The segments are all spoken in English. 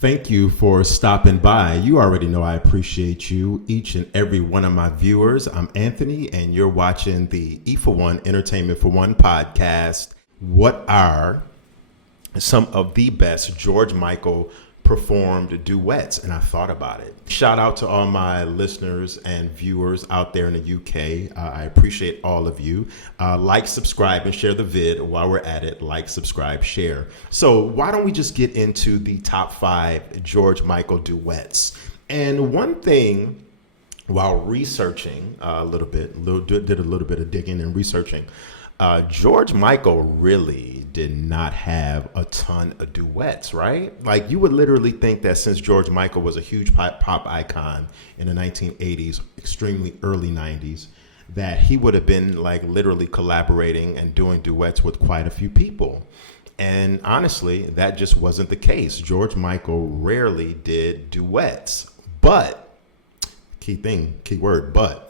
Thank you for stopping by. You already know I appreciate you, each and every one of my viewers. I'm Anthony, and you're watching the E for One Entertainment for One podcast. What are some of the best George Michael performed duets? And I thought about it. Shout out to all my listeners and viewers out there in the UK. I appreciate all of you. Like, subscribe, and share the vid while we're at it. Like, subscribe, share. So why don't we just get into the top 5 George Michael duets? And one thing, while researching did a little bit of digging and researching, George Michael really did not have a ton of duets, right? Like, you would literally think that since George Michael was a huge pop icon in the 1980s, extremely early 90s, that he would have been like literally collaborating and doing duets with quite a few people. And honestly, that just wasn't the case. George Michael rarely did duets. But, key word, but.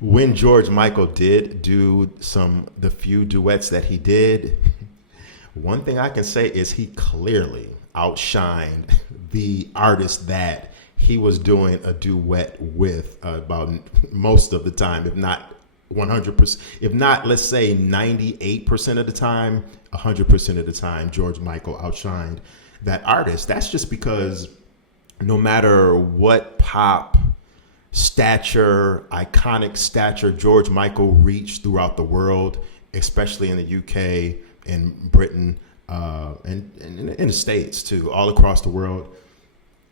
When George Michael did do the few duets that he did, one thing I can say is he clearly outshined the artist that he was doing a duet with about most of the time, if not 100%, if not, let's say 98% of the time, 100% of the time, George Michael outshined that artist. That's just because no matter what pop iconic stature George Michael reached throughout the world, especially in the UK, in Britain, and in the States too, all across the world.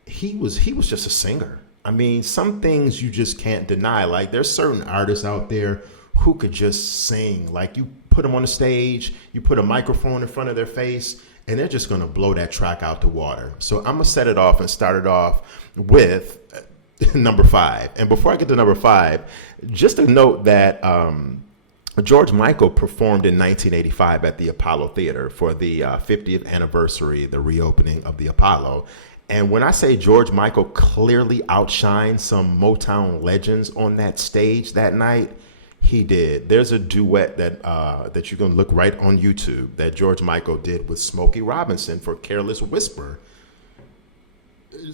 He was just a singer. I mean, some things you just can't deny. Like, there's certain artists out there who could just sing. Like, you put them on the stage, you put a microphone in front of their face, and they're just gonna blow that track out the water. So I'm gonna set it off and start it off with number 5. And before I get to number 5, just a note that George Michael performed in 1985 at the Apollo Theater for the 50th anniversary, the reopening of the Apollo. And when I say George Michael clearly outshined some Motown legends on that stage that night, he did. There's a duet that you can look right on YouTube that George Michael did with Smokey Robinson for Careless Whisper.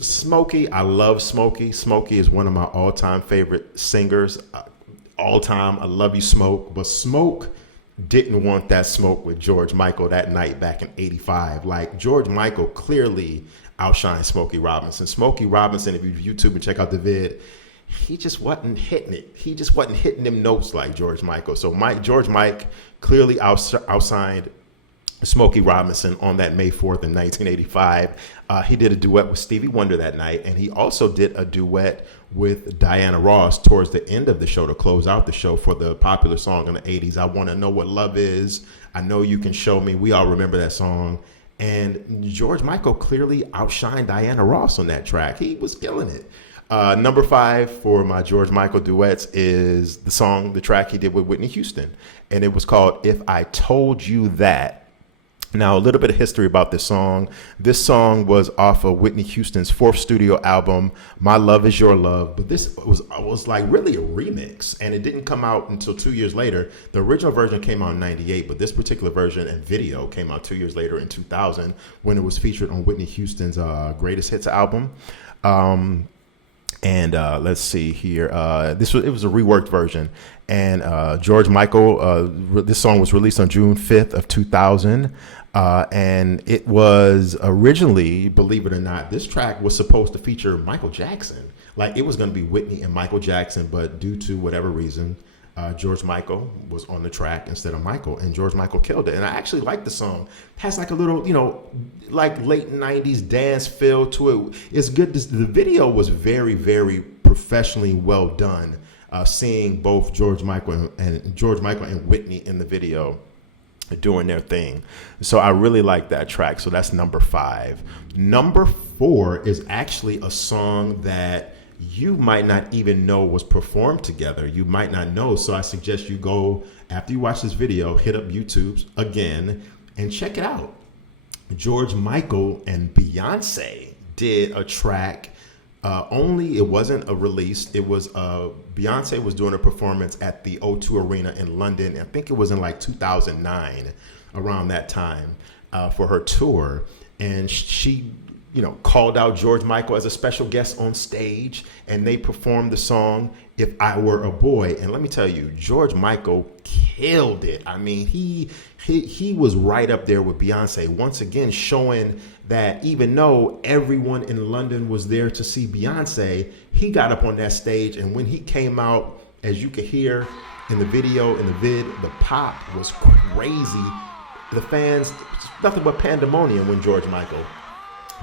Smokey, I love Smokey. Smokey is one of my all-time favorite singers. All time, I love you, Smoke. But Smoke didn't want that smoke with George Michael that night back in 85. Like, George Michael clearly outshined Smokey Robinson. Smokey Robinson, if you YouTube and check out the vid, he just wasn't hitting it. He just wasn't hitting them notes like George Michael. So George Mike clearly outshined Smokey Robinson on that May 4th in 1985. He did a duet with Stevie Wonder that night, and he also did a duet with Diana Ross towards the end of the show to close out the show for the popular song in the 80s, I Want to Know What Love Is, I Know You Can Show Me. We all remember that song. And George Michael clearly outshined Diana Ross on that track. He was killing it. Number 5 for my George Michael duets is the track he did with Whitney Houston, and it was called If I Told You That. Now, a little bit of history about this song. This song was off of Whitney Houston's 4th studio album, My Love Is Your Love. But this was like really a remix, and it didn't come out until 2 years later. The original version came out in 98, but this particular version and video came out 2 years later in 2000 when it was featured on Whitney Houston's Greatest Hits album. Let's see here. It was a reworked version. And George Michael, this song was released on June 5th of 2000. And it was originally, believe it or not, this track was supposed to feature Michael Jackson. Like, it was going to be Whitney and Michael Jackson, but due to whatever reason, George Michael was on the track instead of Michael, and George Michael killed it. And I actually like the song. It has like a little, like late 90s dance feel to it. It's good. The video was very, very professionally well done. Seeing both George Michael and Whitney in the video doing their thing. So I really like that track. So that's number 5. Number 4 is actually a song that you might not even know was performed together. You might not know. So I suggest you go, after you watch this video, hit up YouTube again and check it out. George Michael and Beyonce did a track. It wasn't a release. It was Beyonce was doing a performance at the O2 Arena in London. I think it was in like 2009, around that time, for her tour. And she called out George Michael as a special guest on stage, and they performed the song "If I Were a Boy." And let me tell you, George Michael killed it. I mean, he was right up there with Beyonce, once again showing that even though everyone in London was there to see Beyonce, he got up on that stage, and when he came out, as you could hear in the video, in the vid, the pop was crazy. The fans, nothing but pandemonium when George Michael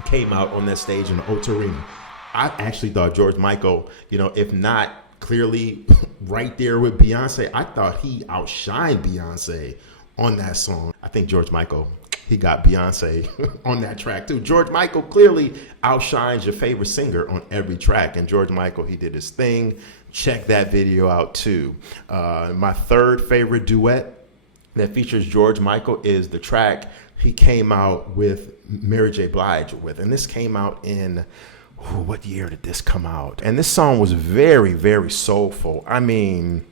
came out on that stage in the O2 Arena. I actually thought George Michael, if not clearly right there with Beyonce, I thought he outshined Beyonce on that song. I think George Michael, he got Beyonce on that track too. George Michael clearly outshines your favorite singer on every track. And George Michael, he did his thing. Check that video out too. My third favorite duet that features George Michael is the track he came out with Mary J. Blige with. And this came out in, what year did this come out? And this song was very, very soulful. I mean,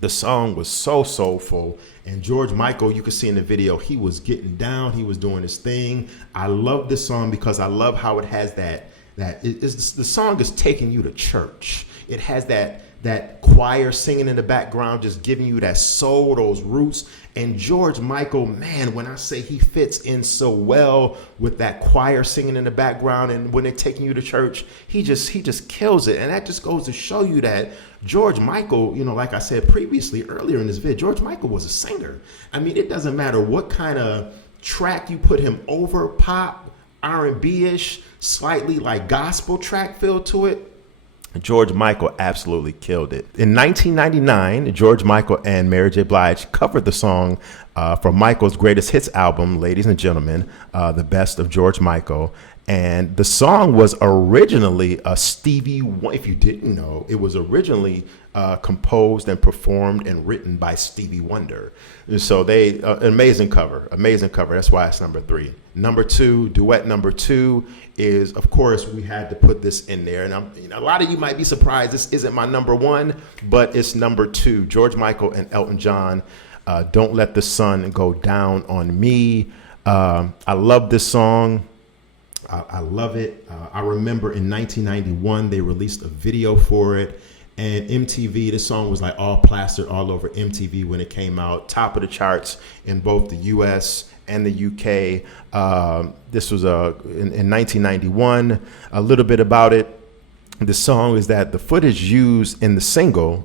the song was so soulful. And George Michael, you can see in the video, he was getting down. He was doing his thing. I love this song because I love how it has the song is taking you to church. It has that choir singing in the background, just giving you that soul, those roots. And George Michael, man, when I say he fits in so well with that choir singing in the background, and when they're taking you to church, he just kills it. And that just goes to show you that George Michael, like I said previously earlier in this video, George Michael was a singer. I mean, it doesn't matter what kind of track you put him over, pop, R&B-ish, slightly like gospel track feel to it, George Michael absolutely killed it. In 1999, George Michael and Mary J. Blige covered the song from Michael's greatest hits album, ladies and gentlemen, The Best of George Michael. And the song was originally a Stevie Wonder. If you didn't know, it was originally composed and performed and written by Stevie Wonder. And so an amazing cover. That's why it's number 3. Number 2, duet number 2 is, of course, we had to put this in there. And a lot of you might be surprised this isn't my number 1, but it's number 2. George Michael and Elton John, Don't Let the Sun Go Down on Me. I love this song. I love it. I remember in 1991, they released a video for it. And MTV, this song was like all plastered all over MTV when it came out. Top of the charts in both the US and the UK. This was in 1991. A little bit about it. The song is that the footage used in the single,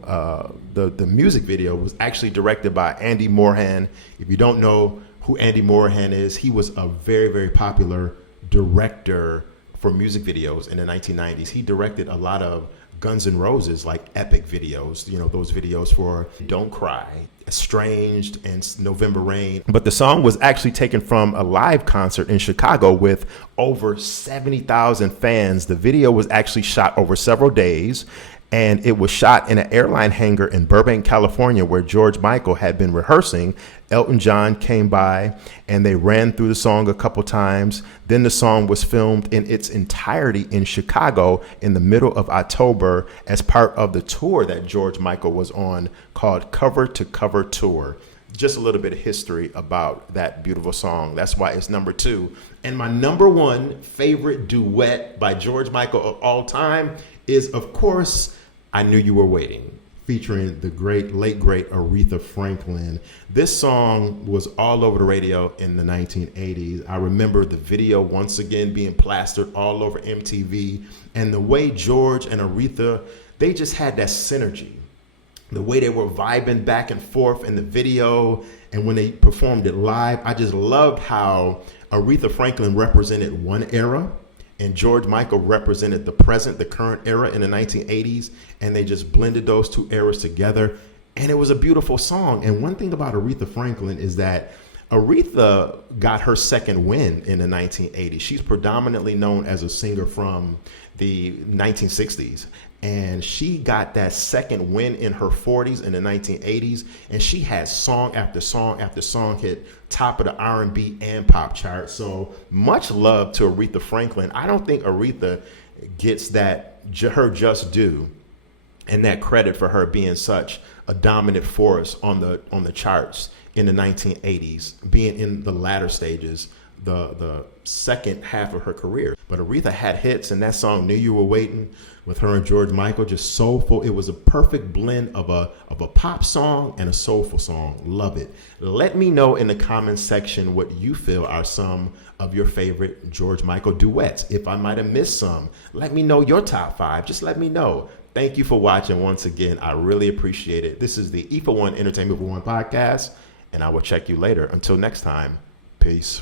the music video, was actually directed by Andy Moorhan. If you don't know who Andy Moorhan is, he was a very, very popular director for music videos in the 1990s. He directed a lot of Guns N' Roses, like epic videos, those videos for Don't Cry, Estranged, and November Rain. But the song was actually taken from a live concert in Chicago with over 70,000 fans. The video was actually shot over several days, and it was shot in an airline hangar in Burbank, California, where George Michael had been rehearsing. Elton John came by and they ran through the song a couple times. Then the song was filmed in its entirety in Chicago in the middle of October as part of the tour that George Michael was on called Cover to Cover Tour. Just a little bit of history about that beautiful song. That's why it's number 2. And my number 1 favorite duet by George Michael of all time is, of course, I Knew You Were Waiting, featuring the late great Aretha Franklin. This song was all over the radio in the 1980s. I remember the video once again being plastered all over MTV, and the way George and Aretha, they just had that synergy. The way they were vibing back and forth in the video, and when they performed it live, I just loved how Aretha Franklin represented one era and George Michael represented the present, the current era in the 1980s, and they just blended those two eras together, and it was a beautiful song. And one thing about Aretha Franklin is that Aretha got her second win in the 1980s. She's predominantly known as a singer from the 1960s, and she got that second win in her 40s in the 1980s, and she had song after song after song hit top of the R&B and pop chart. So much love to Aretha Franklin. I don't think Aretha gets her just due and that credit for her being such a dominant force on the charts in the 1980s, being in the latter stages, the second half of her career. But Aretha had hits, and that song "Knew You Were Waiting" with her and George Michael, just soulful. It was a perfect blend of a pop song and a soulful song. Love it. Let me know in the comments section what you feel are some of your favorite George Michael duets. If I might have missed some, let me know your top 5. Just let me know. Thank you for watching once again. I really appreciate it. This is the E for One Entertainment for One podcast, and I will check you later. Until next time, peace.